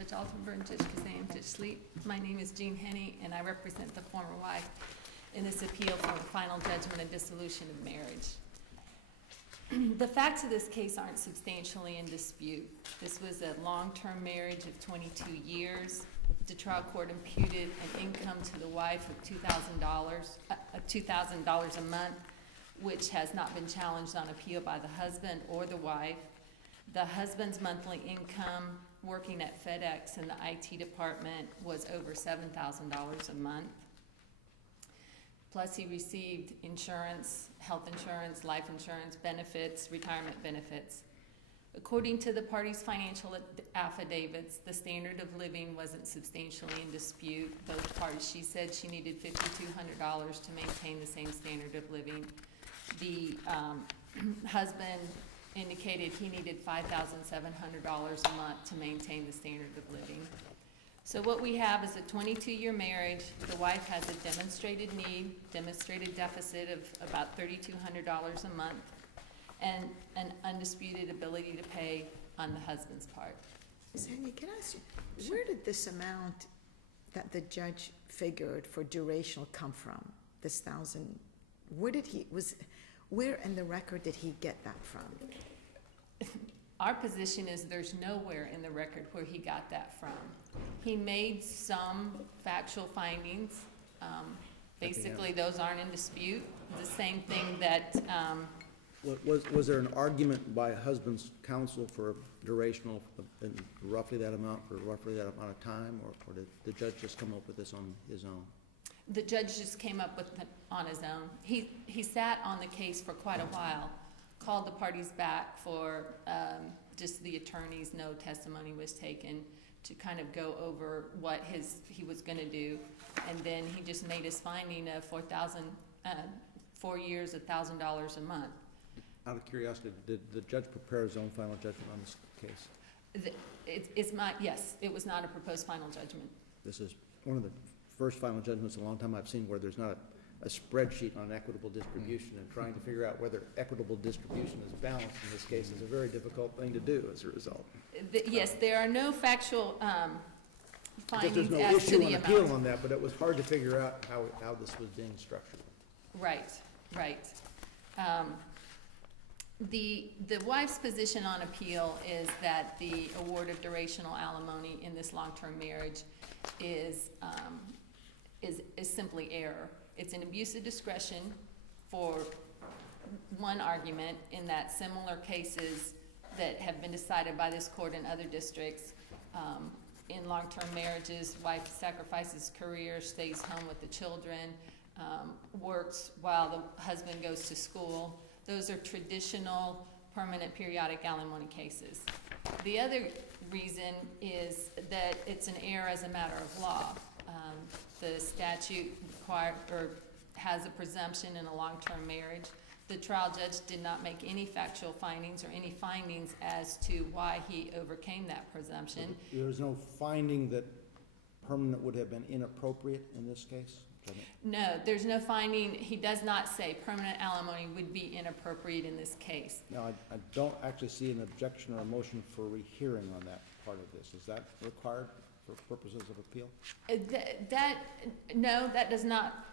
Judge Altenburg, Judge Kazan, Judge Sleep. My name is Jean Henney, and I represent the former wife in this appeal for the final judgment of dissolution of marriage. The facts of this case aren't substantially in dispute. This was a long-term marriage of 22 years. The trial court imputed an income to the wife of $2,000 a month, which has not been challenged on appeal by the husband or the wife. The husband's monthly income working at FedEx in the IT department was over $7,000 a month. Plus he received insurance, health insurance, life insurance, benefits, retirement benefits. According to the parties' financial affidavits, the standard of living wasn't substantially in dispute. Both parties, she said she needed $5,200 to maintain the same standard of living. The husband indicated he needed $5,700 a month to maintain the standard of living. So what we have is a 22-year marriage. The wife has a demonstrated need, demonstrated deficit of about $3,200 a month, and an undisputed ability to pay on the husband's part. Ms. Henry, can I ask you, where did this amount that the judge figured for durational come from? This $1,000, where in the record did he get that from? Our position is there's nowhere in the record where he got that from. He made some factual findings. Basically, those aren't in dispute. The same thing that Was there an argument by a husband's counsel for durational in roughly that amount for roughly that amount of time, or did the judge just come up with this on his own? the judge just came up with it on his own. He sat on the case for quite a while, called the parties back for just the attorneys, no testimony was taken, to kind of go over what he was going to do, and then he just made his finding of 4 years, $1,000 a month. Out of curiosity, did the judge prepare his own final judgment on this case? Yes, it was not a proposed final judgment. This is one of the first final judgments in a long time I've seen where there's not a spreadsheet on equitable distribution, and trying to figure out whether equitable distribution is balanced in this case is a very difficult thing to do as a result. Yes, there are no factual findings There's no as to issue the on amount. appeal on that, but it was hard to figure out how this was being structured. Right. The wife's position on appeal is that the award of durational alimony in this long-term marriage is simply error. It's an abuse of discretion for one argument, in that similar cases that have been decided by this court in other districts, in long-term marriages, wife sacrifices career, stays home with the children, works while the husband goes to school. Those are traditional permanent periodic alimony cases. The other reason is that it's an error as a matter of law. The statute has a presumption in a long-term marriage. The trial judge did not make any factual findings or any findings as to why he overcame that presumption. There's no finding that permanent would have been inappropriate in this case? No, there's no finding. He does not say permanent alimony would be inappropriate in this case. Now, I don't actually see an objection or a motion for rehearing on that part of this. Is that required for purposes of appeal? No, that does not.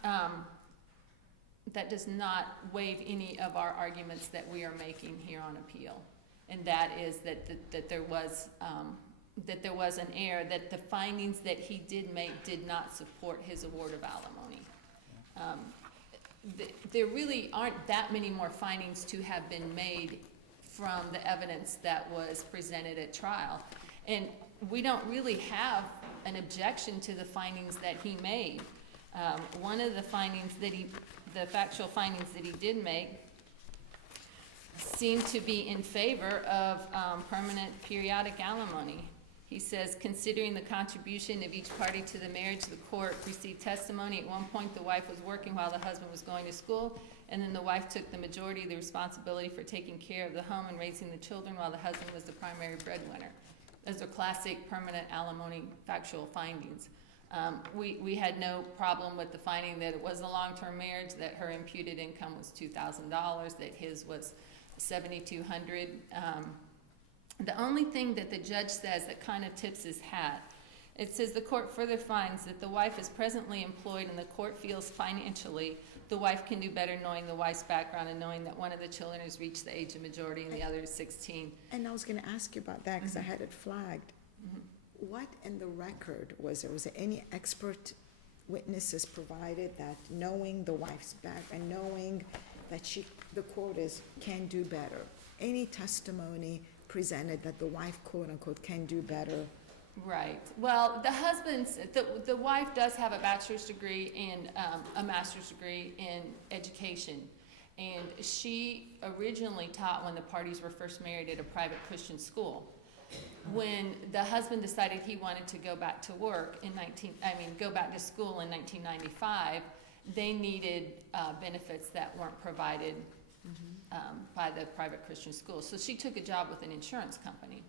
That does not waive any of our arguments that we are making here on appeal, and that is that there was an error, that the findings that he did make did not support his award of alimony. There really aren't that many more findings to have been made from the evidence that was presented at trial, and we don't really have an objection to the findings that he made. One of the findings the factual findings that he did make seemed to be in favor of permanent periodic alimony. He says, considering the contribution of each party to the marriage, the court received testimony. At one point, the wife was working while the husband was going to school, and then the wife took the majority of the responsibility for taking care of the home and raising the children while the husband was the primary breadwinner. Those are classic permanent alimony factual findings. We had no problem with the finding that it was a long-term marriage, that her imputed income was $2,000, that his was $7,200. The only thing that the judge says that kind of tips his hat, it says the court further finds that the wife is presently employed and the court feels financially the wife can do better knowing the wife's background and knowing that one of the children has reached the age of majority and the other is 16. And I was gonna ask you about that, because I had it flagged. Mhm. What in the record was there? Was there any expert witnesses provided that knowing the wife's back and knowing that she, the quote is, can do better? Any testimony presented that the wife, quote unquote, can do better? Right. Well, the wife does have a bachelor's degree and a master's degree in education. And she originally taught when the parties were first married at a private Christian school. When the husband decided he wanted to go back to work go back to school in 1995, they needed benefits that weren't provided by the private Christian school. So she took a job with an insurance company.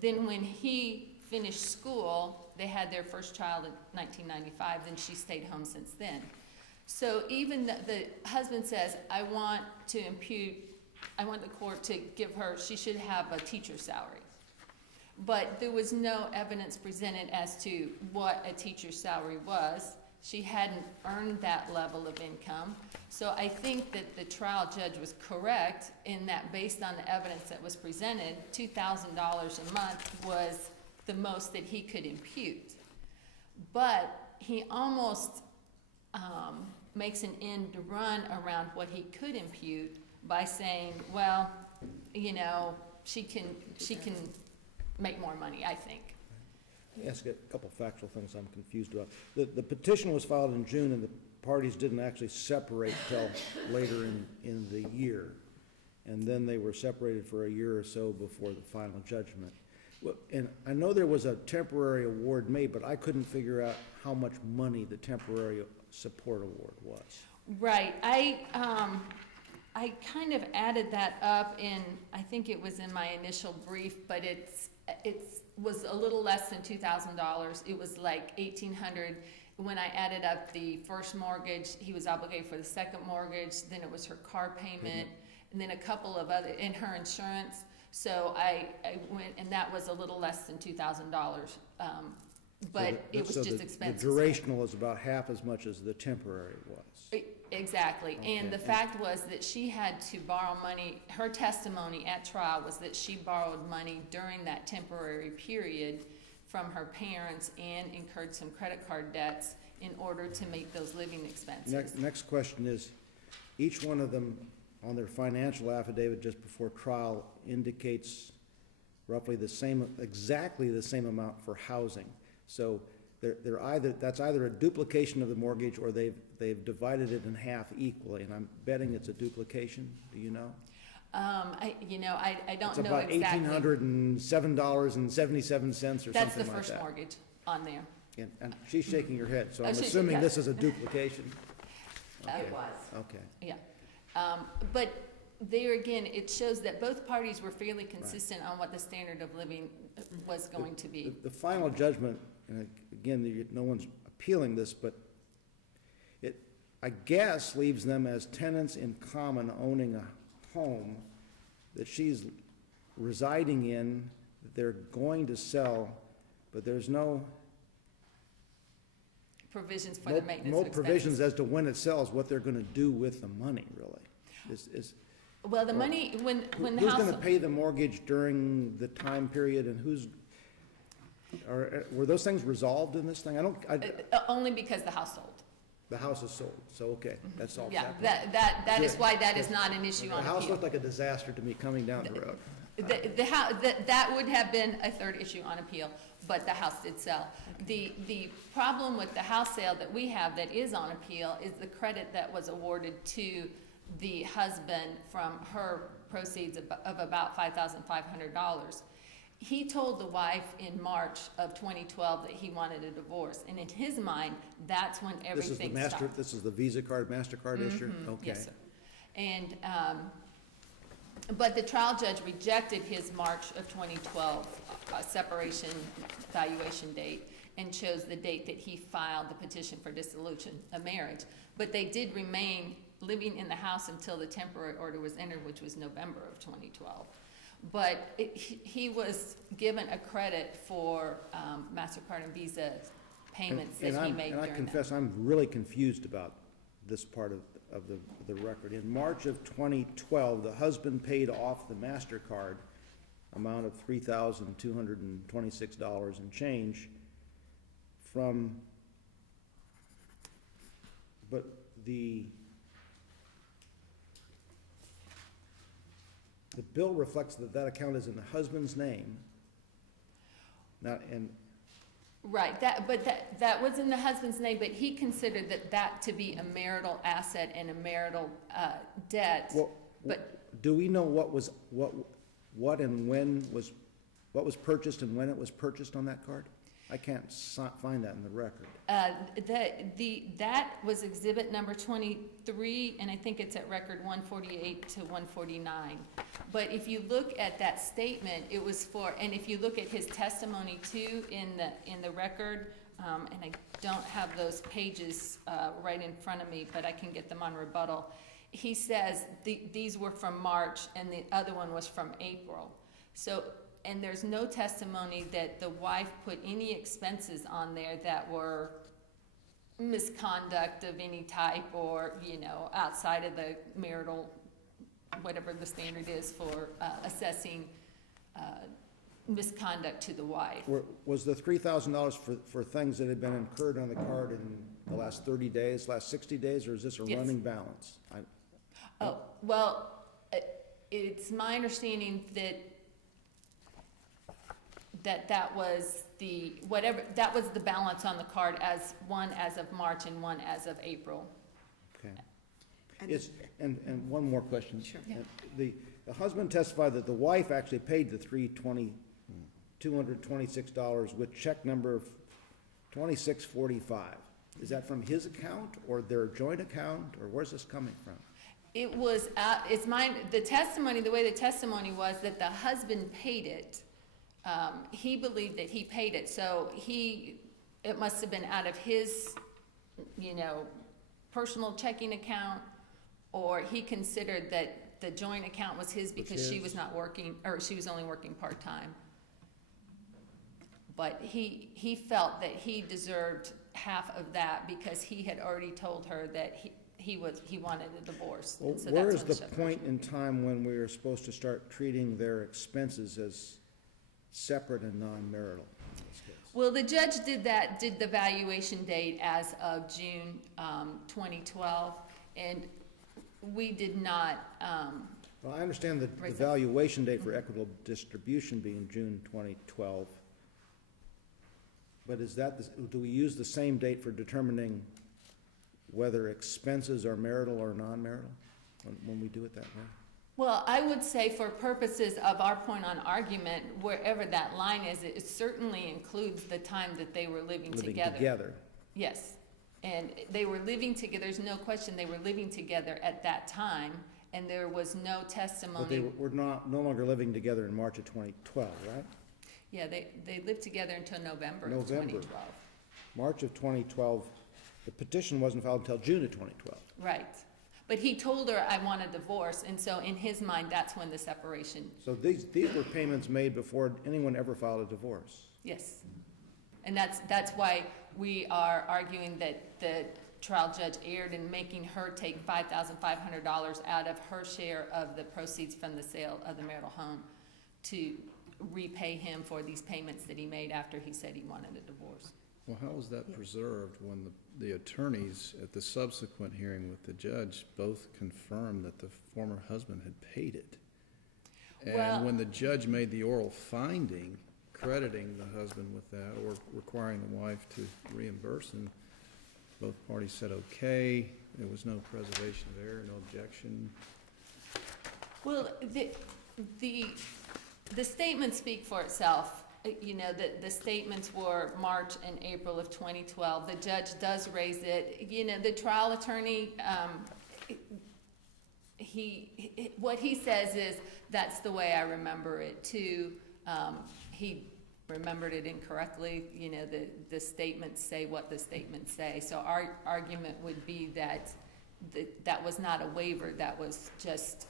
Then when he finished school, they had their first child in 1995, then she stayed home since then. So even the husband says, I want the court to give her, she should have a teacher's salary. But there was no evidence presented as to what a teacher's salary was. She hadn't earned that level of income. So I think that the trial judge was correct in that based on the evidence that was presented, $2,000 a month was the most that he could impute. But he almost makes an end run around what he could impute by saying, well, you know, she can make more money, I think. Let me ask you a couple factual things I'm confused about. The petition was filed in June, and the parties didn't actually separate till later in the year. And then they were separated for a year or so before the final judgment. And I know there was a temporary award made, but I couldn't figure out how much money the temporary support award was. Right. I kind of added that up in, I think it was in my initial brief, but it was a little less than $2,000. It was like $1,800. When I added up the first mortgage, he was obligated for the second mortgage, then it was her car payment, and then a couple of other, and her insurance. So I went, and that was a little less than $2,000. But it was just expensive. The durational is about half as much as the temporary was. Exactly. Okay. And the fact was that she had to borrow money. Her testimony at trial was that she borrowed money during that temporary period from her parents and incurred some credit card debts in order to meet those living expenses. Next question is, each one of them on their financial affidavit just before trial indicates roughly exactly the same amount for housing. So that's either a duplication of the mortgage or they've divided it in half equally, and I'm betting it's a duplication. Do you know? I don't know exactly. It's about $1,807.77 or something like that. That's the first mortgage on there. And she's shaking her head, so I'm she's- assuming yeah. this is a duplication. It was. Okay. Yeah. But there again, it shows that both parties were fairly consistent on what the standard of living was going to be. The final judgment, and again, no one's appealing this, but it, I guess, leaves them as tenants in common owning a home that she's residing in, that they're going to sell, but there's no Provisions for the maintenance no of expenses. provisions as to when it sells, what they're gonna do with the money, really. Well, the money, when the Who's house. gonna pay the mortgage during the time period, and were those things resolved in this thing? Only because the house sold. The house is sold, so okay, that solves Yeah, that. that is Good. why that is not an issue on The house appeal. looked like a disaster to me coming down the road. That would have been a third issue on appeal, but the house did sell. The problem with the house sale that we have that is on appeal is the credit that was awarded to the husband from her proceeds of about $5,500. He told the wife in March of 2012 that he wanted a divorce, and in his mind, that's when everything stopped. This is the Visa card, MasterCard issue? Okay. Yes, sir. And, but the trial judge rejected his March of 2012 separation valuation date and chose the date that he filed the petition for dissolution of marriage. But they did remain living in the house until the temporary order was entered, which was November of 2012. But he was given a credit for MasterCard and Visa payments that he made And I during that. confess, I'm really confused about this part of the record. In March of 2012, the husband paid off the MasterCard amount of $3,226 and change but the bill reflects that account is in the husband's name, Right, that was in the husband's name, but he considered that to be a marital asset and a marital debt. Well, but do we know what was purchased and when it was purchased on that card? I can't find that in the record. that was exhibit number 23, and I think it's at record 148 to 149. But if you look at that statement, it was for, and if you look at his testimony too in the record, and I don't have those pages right in front of me, but I can get them on rebuttal. He says these were from March and the other one was from April. So, and there's no testimony that the wife put any expenses on there that were misconduct of any type or, outside of the marital, whatever the standard is for assessing misconduct to the wife. Was the $3,000 for things that had been incurred on the card in the last 30 days, last 60 days, or is this a Yes. running balance? Well, it's my understanding that was the balance on the card, as one as of March and one as of April. Okay. And- And one more question. Sure. Yeah. The husband testified that the wife actually paid the $226 with check number 2645. Is that from his account or their joint account, or where's this coming from? It was, the testimony, the way the testimony was that the husband paid it. He believed that he paid it, so it must have been out of his, personal checking account, or he considered that the joint account was his because she was not working, or she was only working part-time. But he felt that he deserved half of that because he had already told her that he wanted a divorce. Well, And so where that's is when the point in time when we are supposed to start treating their expenses as separate and non-marital in this case? Well, the judge did the valuation date as of June 2012, and we did not, Well, I understand the Raise that. valuation date for equitable distribution being June 2012. But do we use the same date for determining whether expenses are marital or non-marital when we do it that way? well, I would say for purposes of our point on argument, wherever that line is, it certainly includes the time that they were living together. Living together. Yes, and they were living together, there's no question they were living together at that time, and there was no testimony. But they were no longer living together in March of 2012, right? Yeah, they lived together until November of November. 2012. March of 2012, the petition wasn't filed until June of 2012. Right, but he told her, I want a divorce, and so in his mind, that's when the separation, So these were payments made before anyone ever filed a divorce. yes. And that's why we are arguing that the trial judge erred in making her take $5,500 out of her share of the proceeds from the sale of the marital home to repay him for these payments that he made after he said he wanted a divorce. Well, how was that preserved when the attorneys at the subsequent hearing with the judge both confirmed that the former husband had paid it? Well- And when the judge made the oral finding crediting the husband with that or requiring the wife to reimburse him, both parties said okay, there was no preservation of error, no objection. Well, the statements speak for itself. The statements were March and April of 2012. The judge does raise it. The trial attorney, what he says is, that's the way I remember it too. He remembered it incorrectly. The statements say what the statements say. So our argument would be that that was not a waiver, that was just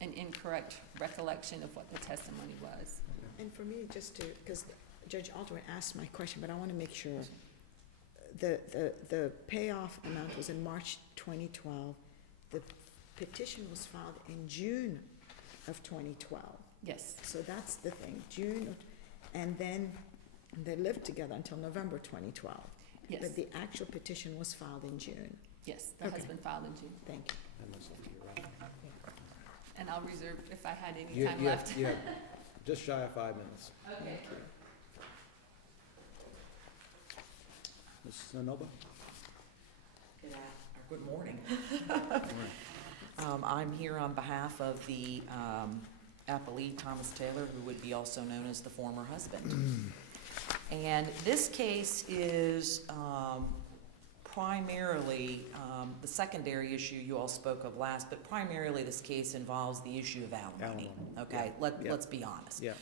an incorrect recollection of what the testimony was. And for me, just to, because Judge Aldrin asked my question, but I want to make sure. The payoff amount was in March 2012. The petition was filed in June of 2012. Yes, So that's the thing, and then they lived together until November 2012. yes, But the actual petition was filed in June. yes, the Okay. husband filed in June. Thank you. That must be right. And I'll reserve if I had any You- time you have- left. you have just shy of 5 minutes. Okay. Ms. Sanoba? Good morning. I'm here on behalf of the appellee, Thomas Taylor, who would be also known as the former husband. And this case is primarily, the secondary issue you all spoke of last, but primarily this case involves the issue of alimony. Okay, Yeah. let's be honest. Yeah.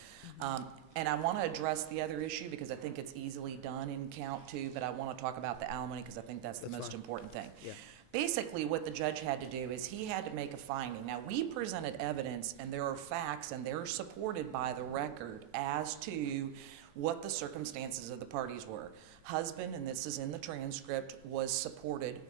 And I want to address the other issue because I think it's easily done in count two, but I want to talk about the alimony because I think that's the That's most fine. important thing. Yeah. Basically, what the judge had to do is he had to make a finding. Now, we presented evidence, and there are facts, and they're supported by the record as to what the circumstances of the parties were. Husband, and this is in the transcript, was supported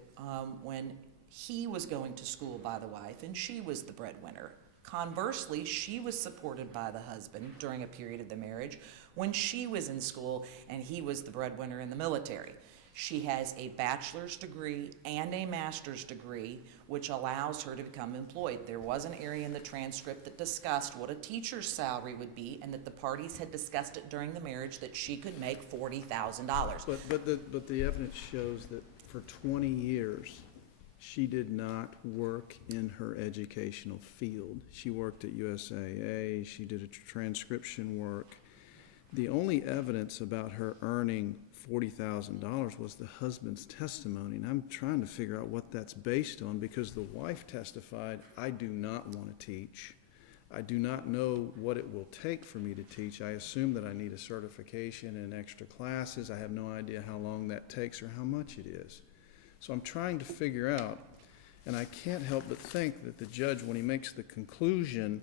when he was going to school by the wife, and she was the breadwinner. Conversely, she was supported by the husband during a period of the marriage when she was in school and he was the breadwinner in the military. She has a bachelor's degree and a master's degree, which allows her to become employed. There was an area in the transcript that discussed what a teacher's salary would be and that the parties had discussed it during the marriage that she could make $40,000. But the evidence shows that for 20 years, she did not work in her educational field. She worked at USAA, she did a transcription work. The only evidence about her earning $40,000 was the husband's testimony, and I'm trying to figure out what that's based on because the wife testified, I do not want to teach. I do not know what it will take for me to teach. I assume that I need a certification and extra classes. I have no idea how long that takes or how much it is. So I'm trying to figure out, and I can't help but think that the judge, when he makes the conclusion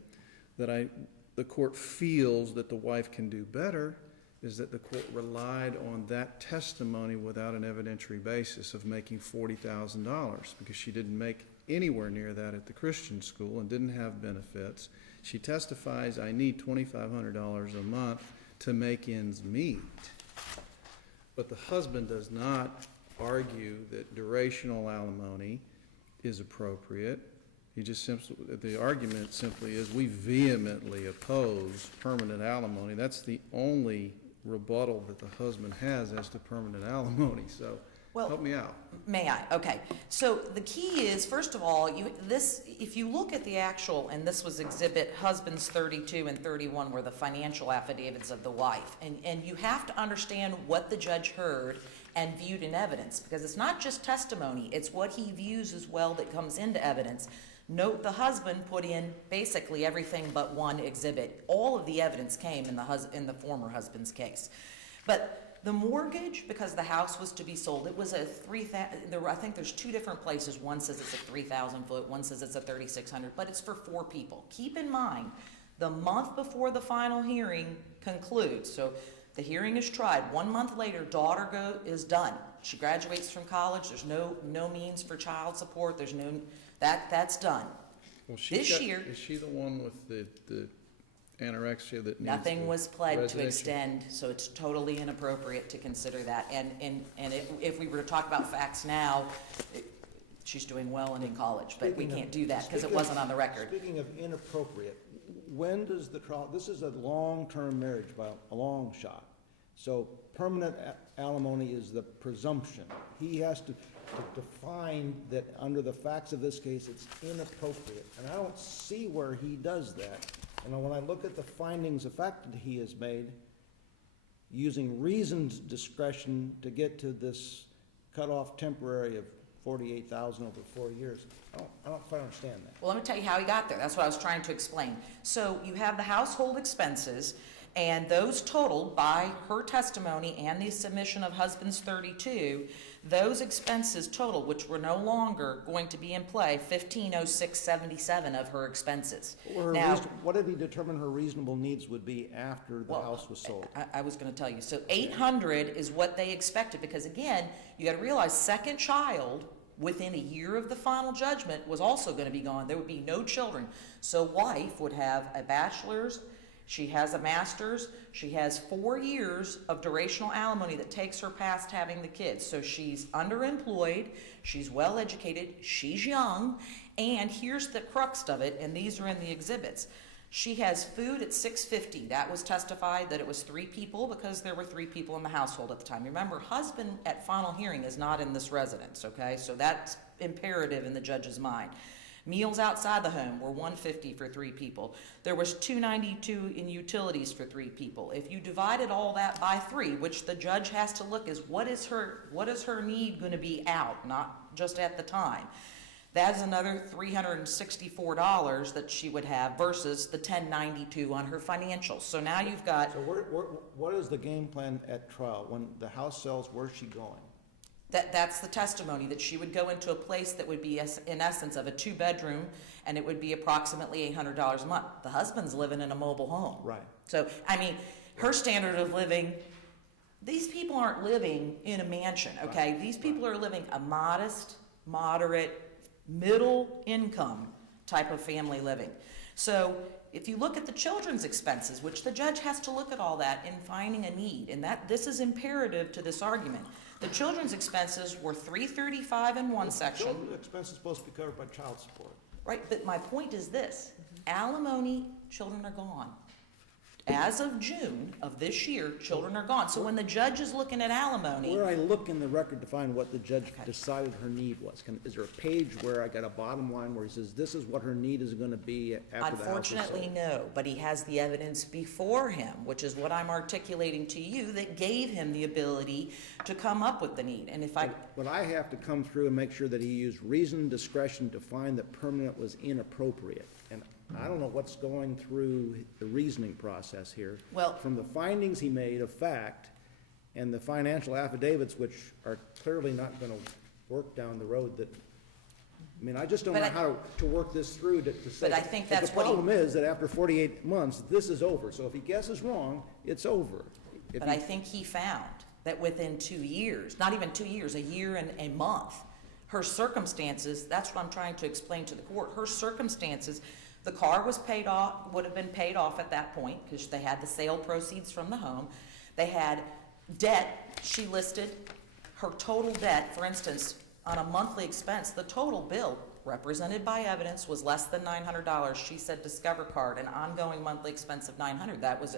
that the court feels that the wife can do better, is that the court relied on that testimony without an evidentiary basis of making $40,000 because she didn't make anywhere near that at the Christian school and didn't have benefits. She testifies, I need $2,500 a month to make ends meet. But the husband does not argue that durational alimony is appropriate. He just simply, the argument simply is we vehemently oppose permanent alimony. That's the only rebuttal that the husband has as to permanent alimony. So Well, help me out. May I? Okay. So the key is, first of all, if you look at the actual, and this was exhibit husbands 32 and 31 were the financial affidavits of the wife. And you have to understand what the judge heard and viewed in evidence, because it's not just testimony, it's what he views as well that comes into evidence. Note the husband put in basically everything but one exhibit. All of the evidence came in the former husband's case. But the mortgage, because the house was to be sold, it was a I think there's two different places. One says it's a 3,000 foot, one says it's a 3,600, but it's for 4 people. Keep in mind, the month before the final hearing concludes, so the hearing is tried. 1 month later, daughter is done. She graduates from college. There's no means for child support. There's no, that's done. Well, This year- is she the one with the anorexia that needs Nothing the was pled to residential? extend, so it's totally inappropriate to consider that. And if we were to talk about facts now, she's doing well and in college, but we can't do that because it wasn't on the record. Speaking of inappropriate, when does the trial, this is a long-term marriage by a long shot. So permanent alimony is the presumption. He has to find that under the facts of this case, it's inappropriate. And I don't see where he does that. And when I look at the findings of fact that he has made, using reasoned discretion to get to this cutoff temporary of 48,000 over 4 years, I don't quite understand that. Well, let me tell you how he got there. That's what I was trying to explain. So you have the household expenses, And those totaled by her testimony and the submission of husband's 32, those expenses totaled, which were no longer going to be in play, 1,506.77 of her expenses. Now, What did he determine her reasonable needs would be after the well, house was sold? I was going to tell you. So 800 is what they expected, because again, you got to realize second child within a year of the final judgment was also going to be gone. There would be no children. So wife would have a bachelor's, she has a master's, she has 4 years of durational alimony that takes her past having the kids. So she's underemployed, she's well educated, she's young, and here's the crux of it, and these are in the exhibits. She has food at $6.50. That was testified that it was 3 people because there were 3 people in the household at the time. Remember, husband at final hearing is not in this residence, okay? So that's imperative in the judge's mind. Meals outside the home were $1.50 for 3 people. There was $2.92 in utilities for 3 people. If you divided all that by 3, which the judge has to look is what is her need going to be out, not just at the time. That's another $364 that she would have versus the $1,092 on her financials. So now you've got. So what is the game plan at trial? When the house sells, where's she going? That's the testimony, that she would go into a place that would be, in essence, of a 2-bedroom, and it would be approximately $800 a month. The husband's living in a mobile home. Right. So, I mean, her standard of living, these people aren't living in a mansion, okay? Right. These people are living a modest, moderate, middle income type of family living. So if you look at the children's expenses, which the judge has to look at all that in finding a need, and that this is imperative to this argument. The children's expenses were $335 in one section. Children's expenses supposed to be covered by child support. Right, but my point is this, alimony, children are gone. As of June of this year, children are gone. So when the judge is looking at alimony. Where I look in the record to find what the judge decided her need was, is there a page where I got a bottom line where he says, this is what her need is gonna be after the house is sold? Unfortunately, no, but he has the evidence before him, which is what I'm articulating to you, that gave him the ability to come up with the need. And if I. But I have to come through and make sure that he used reason and discretion to find that permanent was inappropriate. And I don't know what's going through the reasoning process here. Well. From the findings he made of fact and the financial affidavits, which are clearly not gonna work down the road that, I mean, I just don't know how to work this through to say. But I think that's what the problem is that after 48 months, this is over. So if he guesses wrong, it's over. But I think he found that within 2 years, not even 2 years, a year and a month, her circumstances, that's what I'm trying to explain to the court, her circumstances, the car was paid off, would have been paid off at that point because they had the sale proceeds from the home. They had debt. She listed her total debt, for instance, on a monthly expense. The total bill, represented by evidence, was less than $900. She said Discover card, an ongoing monthly expense of $900. That was,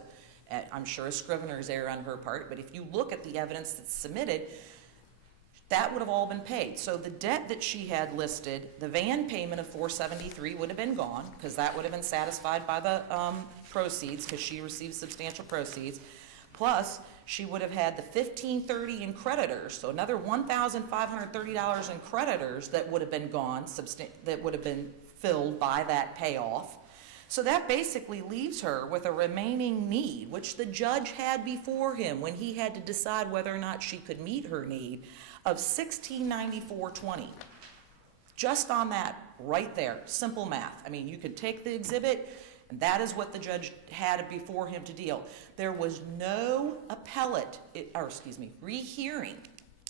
I'm sure, a scrivener's error on her part. But if you look at the evidence that's submitted, that would have all been paid. So the debt that she had listed, the van payment of $473 would have been gone because that would have been satisfied by the proceeds because she received substantial proceeds. Plus, she would have had the $1,530 in creditors, so another $1,530 in creditors that would have been gone, that would have been filled by that payoff. So that basically leaves her with a remaining need, which the judge had before him when he had to decide whether or not she could meet her need, of $1,694.20. Just on that, right there, simple math. I mean, you could take the exhibit, and that is what the judge had before him to deal. There was no rehearing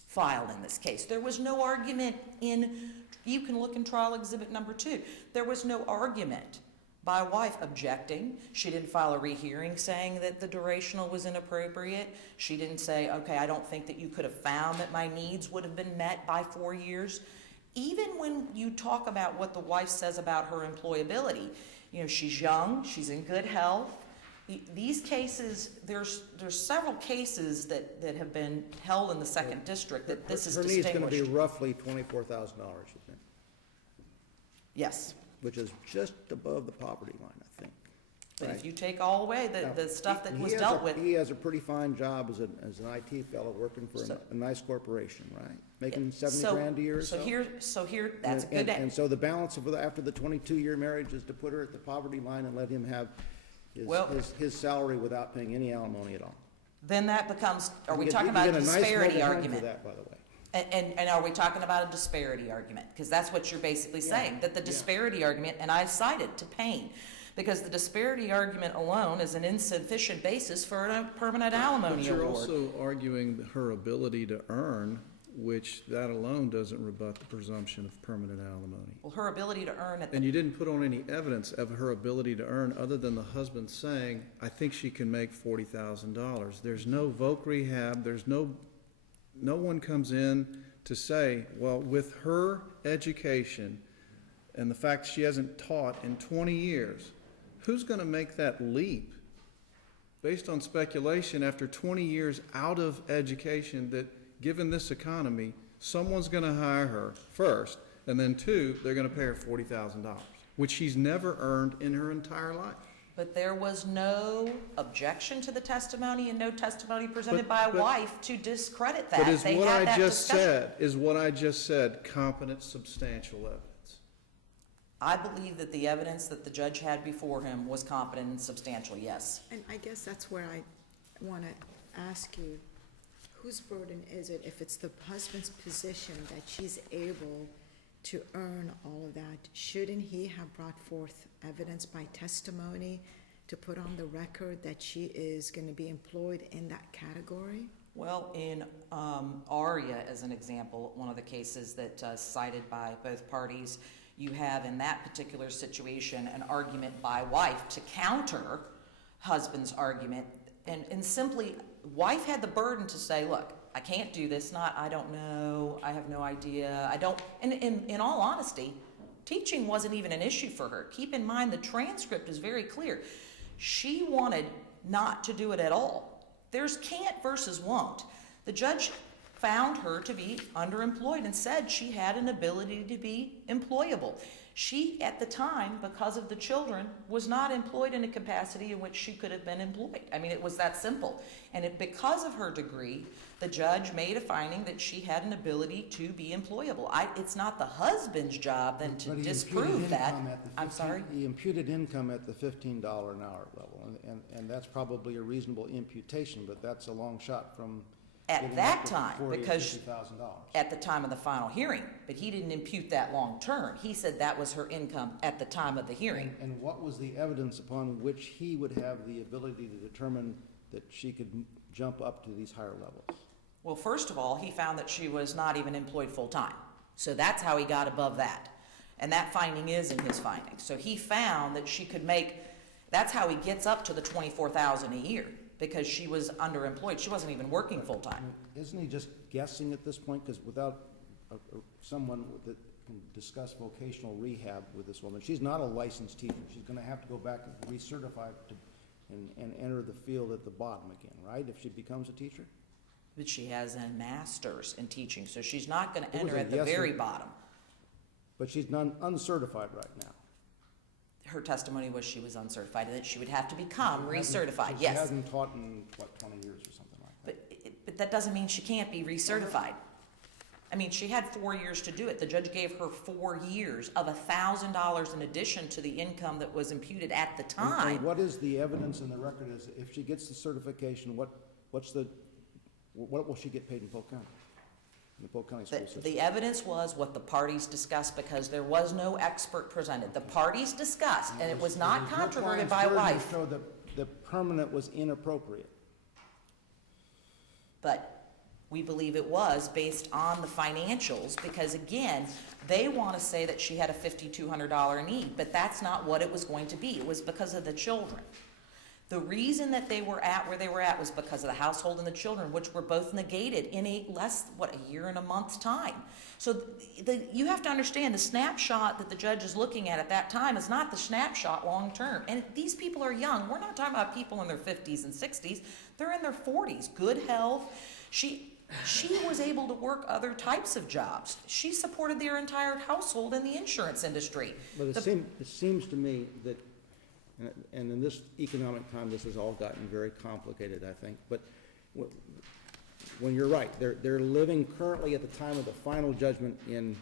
filed in this case. There was no argument you can look in trial exhibit number 2. There was no argument by wife objecting. She didn't file a rehearing saying that the durational was inappropriate. She didn't say, okay, I don't think that you could have found that my needs would have been met by 4 years. Even when you talk about what the wife says about her employability, you know, she's young, she's in good health. These cases, there's several cases that have been held in the second district that this is distinguished. Her need's gonna be roughly $24,000, you think? Yes. Which is just above the poverty line, I think. But right? if you take all away the stuff that was dealt with. He has a pretty fine job as an IT fellow working for a nice corporation, right? Making 70 grand a year or so? So here, that's good. And so the balance of after the 22-year marriage is to put her at the poverty line and let him have Well- his salary without paying any alimony at all. Then that becomes, are we You talking get about a nice disparity mobile home argument? For that, by the way. And are we talking about a disparity argument? Because that's what you're basically saying, that the Yeah. disparity argument, and I cited to Payne, because the disparity argument alone is an insufficient basis for a permanent But alimony you're award. also arguing her ability to earn, which that alone doesn't rebut the presumption of permanent alimony. Well, her ability to earn at And the, you didn't put on any evidence of her ability to earn other than the husband saying, I think she can make $40,000. There's no voc rehab, no one comes in to say, well, with her education and the fact she hasn't taught in 20 years, who's gonna make that leap based on speculation after 20 years out of education that, given this economy, someone's gonna hire her first, and then two, they're gonna pay her $40,000, which she's never earned in her entire life. but there was no objection to the testimony and no testimony presented But- by a but- wife to discredit that. But is They what had I that just discussion. said, competent, substantial evidence? I believe that the evidence that the judge had before him was competent and substantial, yes. And I guess that's where I want to ask you, whose burden is it if it's the husband's position that she's able to earn all of that? Shouldn't he have brought forth evidence by testimony to put on the record that she is going to be employed in that category? Well, in Aria, as an example, one of the cases that cited by both parties, you have in that particular situation an argument by wife to counter husband's argument, and simply, wife had the burden to say, look, I can't do this, not, I don't know, I have no idea, I don't, and in all honesty, teaching wasn't even an issue for her. Keep in mind, the transcript is very clear. She wanted not to do it at all. There's can't versus won't. The judge found her to be underemployed and said she had an ability to be employable. She, at the time, because of the children, was not employed in a capacity in which she could have been employed. I mean, it was that simple. And because of her degree, the judge made a finding that she had an ability to be employable. It's not the husband's job then to But he disprove imputed that. income at the I'm sorry? He imputed income at the $15 an hour level, and that's probably a reasonable imputation, but that's a long shot from At getting that up to time, $40,000 or because $50,000. at the time of the final hearing, but he didn't impute that long term. He said that was her income at the time of the hearing. And what was the evidence upon which he would have the ability to determine that she could jump up to these higher levels? Well, first of all, he found that she was not even employed full-time. So that's how he got above that. And that finding is in his findings. So he found that she could make, that's how he gets up to the $24,000 a year, because she was underemployed. She wasn't even working full-time. Isn't he just guessing at this point? Because without someone that can discuss vocational rehab with this woman, she's not a licensed teacher. She's going to have to go back and recertify and enter the field at the bottom again, right, if she becomes a teacher? But she has a master's in teaching, so she's not going to It was enter a at the yes or- very bottom. But she's uncertified right now. Her testimony was she was uncertified, and that she would have to become She hasn't- recertified, She yes. hasn't taught in, what, 20 years or something like that? But that doesn't mean she can't be recertified. I mean, she had 4 years to do it. The judge gave her 4 years of $1,000 in addition to the income that was imputed at the And time. what is the evidence in the record is if she gets the certification, what will she get paid in Polk County? In the Polk County school system? The evidence was what the parties discussed, because there was no expert presented. The parties discussed, and it was not your controverted client's by a burden to wife. show that the permanent was inappropriate. But we believe it was based on the financials, because again, they want to say that she had a $5,200 need, but that's not what it was going to be. It was because of the children. The reason that they were at where they were at was because of the household and the children, which were both negated in a year and a month's time. So you have to understand, the snapshot that the judge is looking at that time is not the snapshot long term. And these people are young. We're not talking about people in their 50s and 60s. They're in their 40s, good health. She was able to work other types of jobs. She supported their entire household in the insurance industry. But it seems to me that, and in this economic time, this has all gotten very complicated, I think, but when you're right, they're living currently at the time of the final judgment in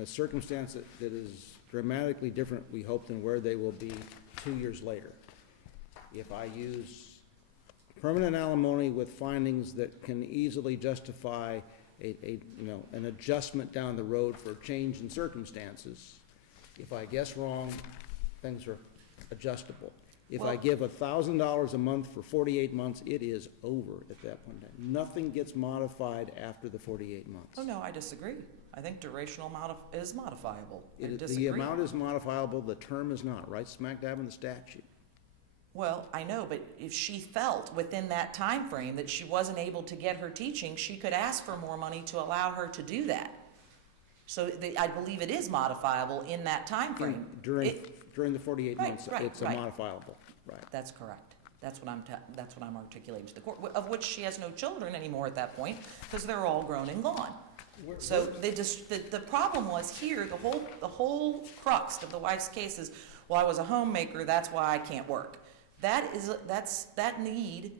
a circumstance that is dramatically different, we hope, than where they will be 2 years later. if I use permanent alimony with findings that can easily justify an adjustment down the road for change in circumstances, if I guess wrong, things are adjustable. If I Well- give $1,000 a month for 48 months, it is over at that point in time. Nothing gets modified after the 48 months. Oh, no, I disagree. I think durational is modifiable. I The disagree. amount is modifiable, the term is not, right smack dab in the statute. Well, I know, but if she felt within that time frame that she wasn't able to get her teaching, she could ask for more money to allow her to do that. So I believe it is modifiable in that time frame. During the 48 Right, months, right, it's a right. modifiable, right. That's correct. That's what I'm articulating to the court, of which she has no children anymore at that point, because they're all grown and gone. So the problem was here, the whole crux of the wife's case is, well, I was a homemaker, that's why I can't work. That need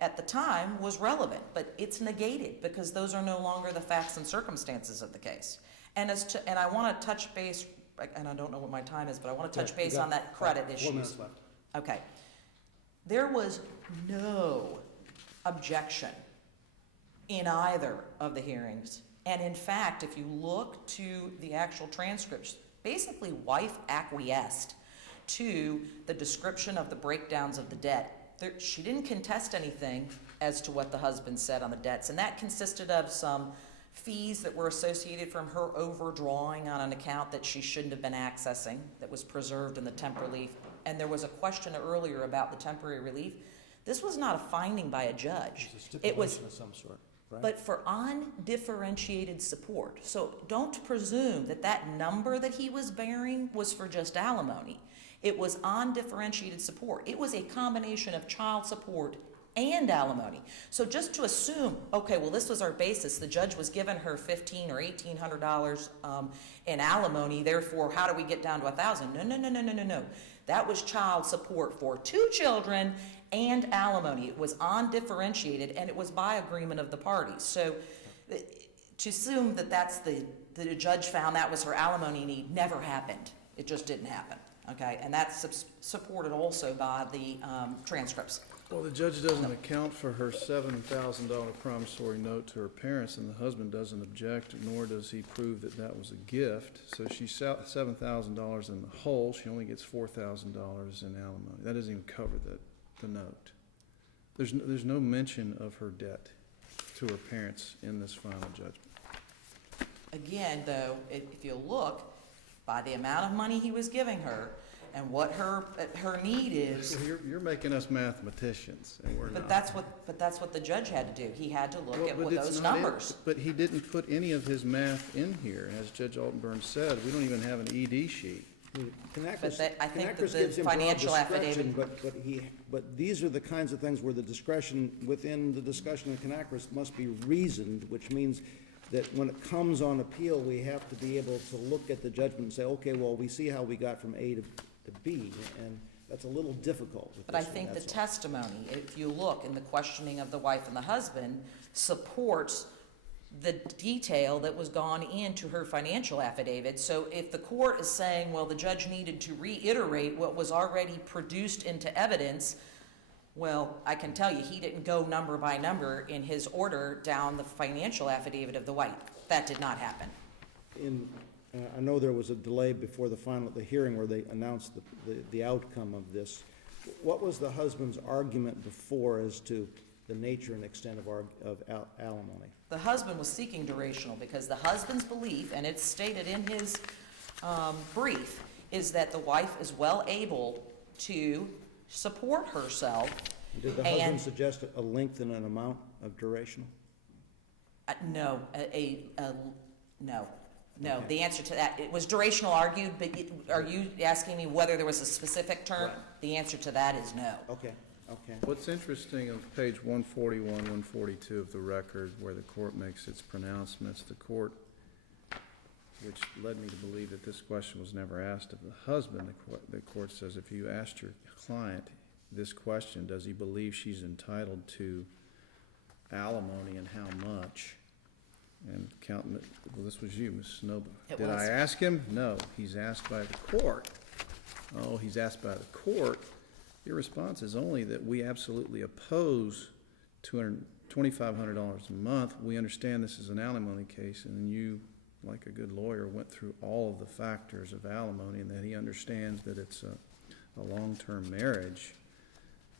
at the time was relevant, but it's negated because those are no longer the facts and circumstances of the case. And I want to touch base, and I don't know what my time is, but I want to touch base on that credit issue. 4 minutes left. Okay. There was no objection in either of the hearings. And in fact, if you look to the actual transcripts, basically wife acquiesced to the description of the breakdowns of the debt. She didn't contest anything as to what the husband said on the debts, and that consisted of some fees that were associated from her overdrawing on an account that she shouldn't have been accessing, that was preserved in the temp relief. And there was a question earlier about the temporary relief. This was not a finding by a judge. It was Stipulation of some sort, right? but for undifferentiated support. So don't presume that that number that he was bearing was for just alimony. It was undifferentiated support. It was a combination of child support and alimony. So just to assume, okay, well, this was our basis. The judge was giving her $1,500 or $1,800 in alimony. Therefore, how do we get down to $1,000? No. That was child support for 2 children and alimony. It was undifferentiated, and it was by agreement of the parties. So to assume that the judge found that was her alimony need never happened. It just didn't happen. Okay, and that's supported also by the transcripts. Well, the judge doesn't account for her $7,000 promissory note to her parents, and the husband doesn't object, nor does he prove that that was a gift. So she's $7,000 in the hole. She only gets $4,000 in alimony. That doesn't even cover the note. There's no mention of her debt to her parents in this final judgment. Again, though, if you look, by the amount of money he was giving her and what her need is. So you're making us mathematicians, and we're But not. that's what the judge had to do. He had to look Well, at but it's those not in- numbers. But he didn't put any of his math in here. As Judge Altenburn said, we don't even have an ED sheet. I think that the financial affidavit- But these are the kinds of things where the discretion within the discussion in Conacris must be reasoned, which means that when it comes on appeal, we have to be able to look at the judgment and say, okay, well, we see how we got from A to B, and that's a little difficult with But I this one, think the that's all. testimony, if you look in the questioning of the wife and the husband, supports the detail that was gone into her financial affidavit. So if the court is saying, well, the judge needed to reiterate what was already produced into evidence, well, I can tell you, he didn't go number by number in his order down the financial affidavit of the wife. That did not happen. I know there was a delay before the hearing where they announced the outcome of this. What was the husband's argument before as to the nature and extent of alimony? The husband was seeking durational because the husband's belief, and it's stated in his brief, is that the wife is well able to support herself. Did the husband suggest a length and an amount of durational? No, no. Okay. The answer to that, it was durational argued, but are you asking me whether there was a specific term? Right. The answer to that is no. Okay. What's interesting on page 141, 142 of the record, where the court makes its pronouncements, the court, which led me to believe that this question was never asked of the husband, the court says, if you asked your client this question, does he believe she's entitled to alimony and how much? And well, this was you, Ms. Snoba. It Did was. I ask him? No, he's asked by the court. Oh, he's asked by the court Your response is only that we absolutely oppose $2,500 a month. We understand this is an alimony case, and you, like a good lawyer, went through all of the factors of alimony, and that he understands that it's a long-term marriage.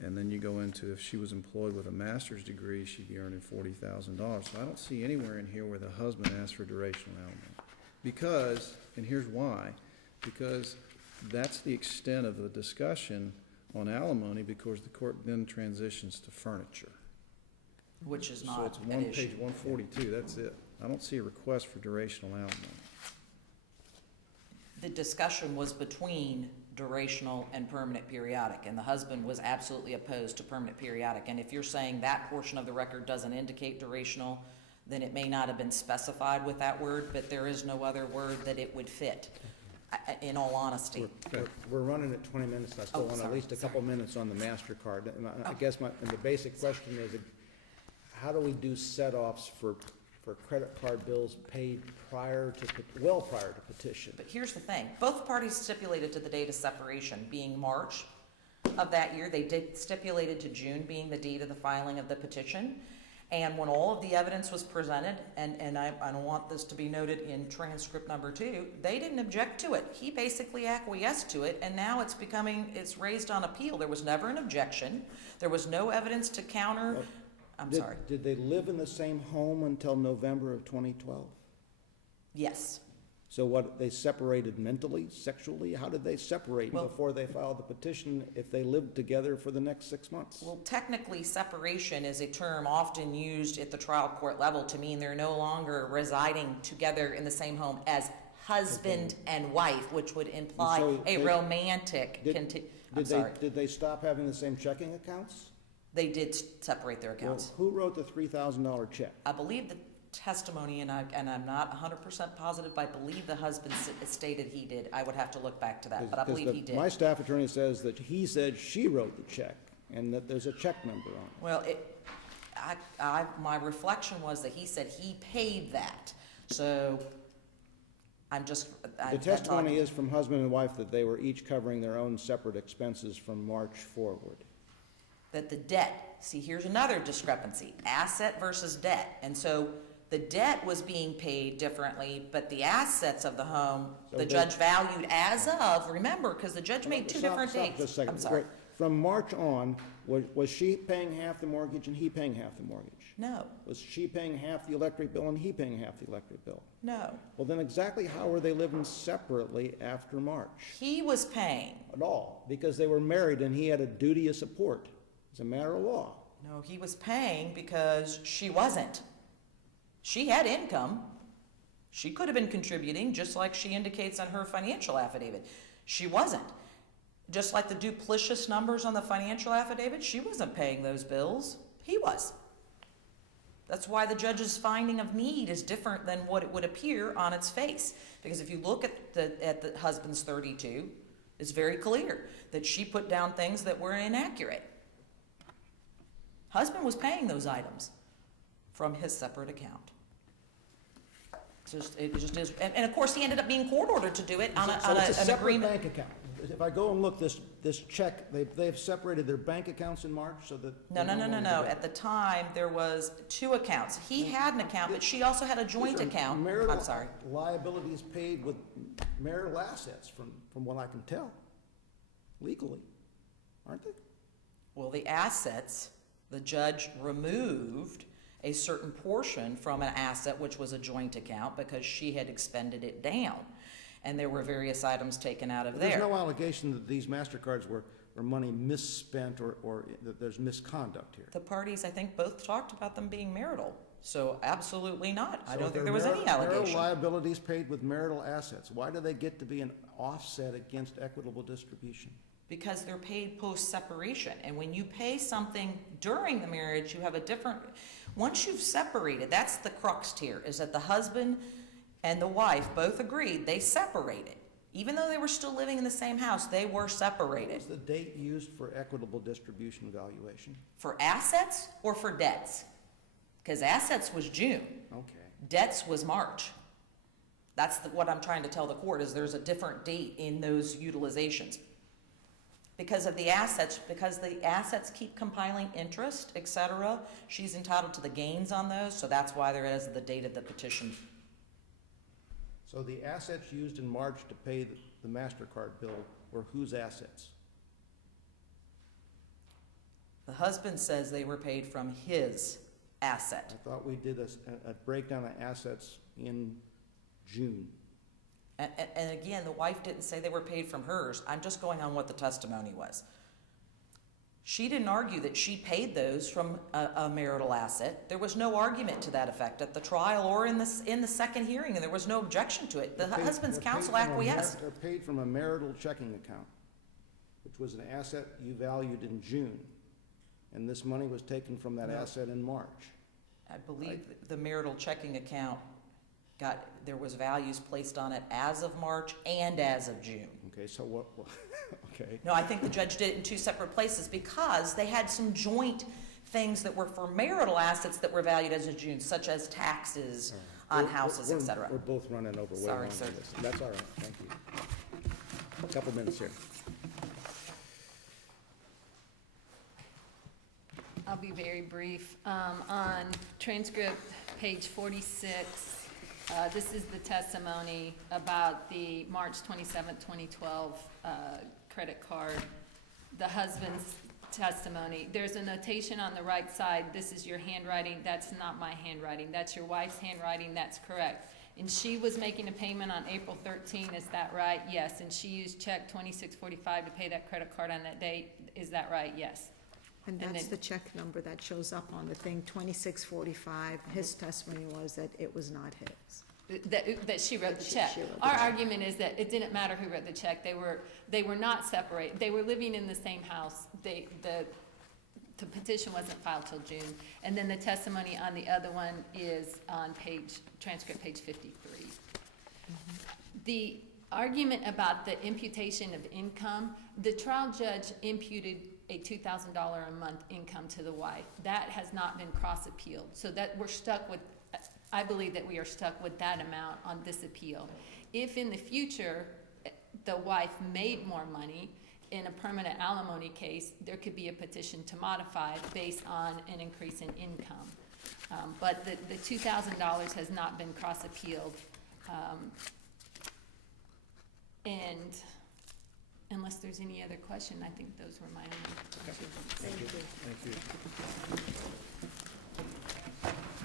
And then you go into, if she was employed with a master's degree, she'd be earning $40,000. So I don't see anywhere in here where the husband asked for durational alimony. Because, and here's why, because that's the extent of the discussion on alimony, because the court then transitions to furniture. Which is So not it's an issue. page 142, that's it. I don't see a request for durational alimony. The discussion was between durational and permanent periodic, and the husband was absolutely opposed to permanent periodic. And if you're saying that portion of the record doesn't indicate durational, then it may not have been specified with that word, but there is no other word that it would fit, in all honesty. We're running at 20 minutes, and I still Oh, want at sorry, least a couple minutes on the MasterCard. And I guess and the basic question is, how do we do set-offs for credit card bills paid well prior to petition? But here's the thing, both parties stipulated to the date of separation being March of that year. They did stipulated to June being the date of the filing of the petition. And when all of the evidence was presented, and I don't want this to be noted in transcript number 2, they didn't object to it. He basically acquiesced to it, and now it's raised on appeal. There was never an objection. There was no evidence to counter. I'm sorry. Did they live in the same home until November of 2012? Yes. So what, they separated mentally, sexually? How did they separate Well- before they filed the petition if they lived together for the next 6 months? Well, technically, separation is a term often used at the trial court level to mean they're no longer residing together in the same home as husband and wife, which would imply so a they- romantic. Did they stop having the same checking accounts? They did separate their Well, accounts. who wrote the $3,000 check? I believe the testimony, and I'm not 100% positive, but I believe the husband stated he did. I would have to look back to that, but I believe he did. My staff attorney says that he said she wrote the check and that there's a check number on it. Well, my reflection was that he said he paid that. So The testimony is from husband and wife that they were each covering their own separate expenses from March forward. that the debt, see, here's another discrepancy, asset versus debt. And so the debt was being paid differently, but the assets of the home, So the they- judge valued as of, remember, because the judge made two different Stop dates. just a second. I'm sorry. Wait, from March on, was she paying half the mortgage and he paying half the mortgage? No, Was she paying half the electric bill and he paying half the electric bill? no. Well, then exactly how were they living separately after March? He was paying. At all, because they were married and he had a duty of support. It's a matter of law. No, he was paying because she wasn't. She had income. She could have been contributing, just like she indicates on her financial affidavit. She wasn't. Just like the duplicitous numbers on the financial affidavit, she wasn't paying those bills. He was. That's why the judge's finding of need is different than what it would appear on its face. Because if you look at the husband's 32, it's very clear that she put down things that were inaccurate. Husband was paying those items from his separate account. It just is, and of course, he ended up being court ordered to do it on So it's a an separate agreement. bank account. If I go and look, this check, they've separated their bank accounts in March so that. No. they're longer together. At the time, there was 2 accounts. He had an account, but she also had a joint These are account. marital I'm sorry. Liabilities paid with marital assets, from what I can tell, legally, aren't they? Well, the assets, the judge removed a certain portion from an asset, which was a joint account, because she had expended it down. And there were various items taken out of But there's there. no allegation that these MasterCards were money misspent or that there's misconduct here. The parties, I think, both talked about them being marital. So absolutely not. I So don't if think they're there was any Marital allegation. liabilities paid with marital assets, why do they get to be an offset against equitable distribution? Because they're paid post-separation. And when you pay something during the marriage, you have a different, once you've separated, that's the crux here, is that the husband and the wife both agreed, they separated. Even though they were still living in the same house, they were What separated. was the date used for equitable distribution valuation? For assets or for debts? Because assets was June, Okay. debts was March. That's what I'm trying to tell the court, is there's a different date in those utilizations. because of the assets, because the assets keep compiling interest, et cetera, she's entitled to the gains on those, so that's why there is the date of the petition. So the assets used in March to pay the MasterCard bill were whose assets? The husband says they were paid from his asset. I thought we did a breakdown of assets in June. And again, the wife didn't say they were paid from hers. I'm just going on what the testimony was. She didn't argue that she paid those from a marital asset. There was no argument to that effect at the trial or in the second hearing, and there was no objection to it. The husband's counsel acquiesced. They're paid from a marital checking account, which was an asset you valued in June. And this money was taken from that asset in March. I believe the marital checking account there was values placed on it as of March and as of June. Okay, so what okay. No, I think the judge did it in two separate places because they had some joint things that were for marital assets that were valued as of June, such as taxes on houses, et cetera. We're both running over way Sorry, long sir. on this. That's all right, thank you. A couple minutes here. I'll be very brief. On transcript, page 46, this is the testimony about the March 27, 2012 credit card. The husband's testimony. There's a notation on the right side. This is your handwriting. That's not my handwriting. That's your wife's handwriting. That's correct. And she was making a payment on April 13. Is that right? Yes. And she used check 2645 to pay that credit card on that date. Is that right? Yes. And And that's then- the check number that shows up on the thing, 2645. His testimony was that it was not his. That she wrote the check. She wrote the Our check. argument is that it didn't matter who wrote the check. They were not separate. They were living in the same house. The petition wasn't filed till June. And then the testimony on the other one is on transcript page 53. The argument about the imputation of income, the trial judge imputed a $2,000 a month income to the wife. That has not been cross-appealed. So that we're stuck with, I believe that we are stuck with that amount on this appeal. If in the future, the wife made more money in a permanent alimony case, there could be a petition to modify based on an increase in income. But the $2,000 has not been cross-appealed. And unless there's any other question, I think those were my only questions. Thank you. Thank you.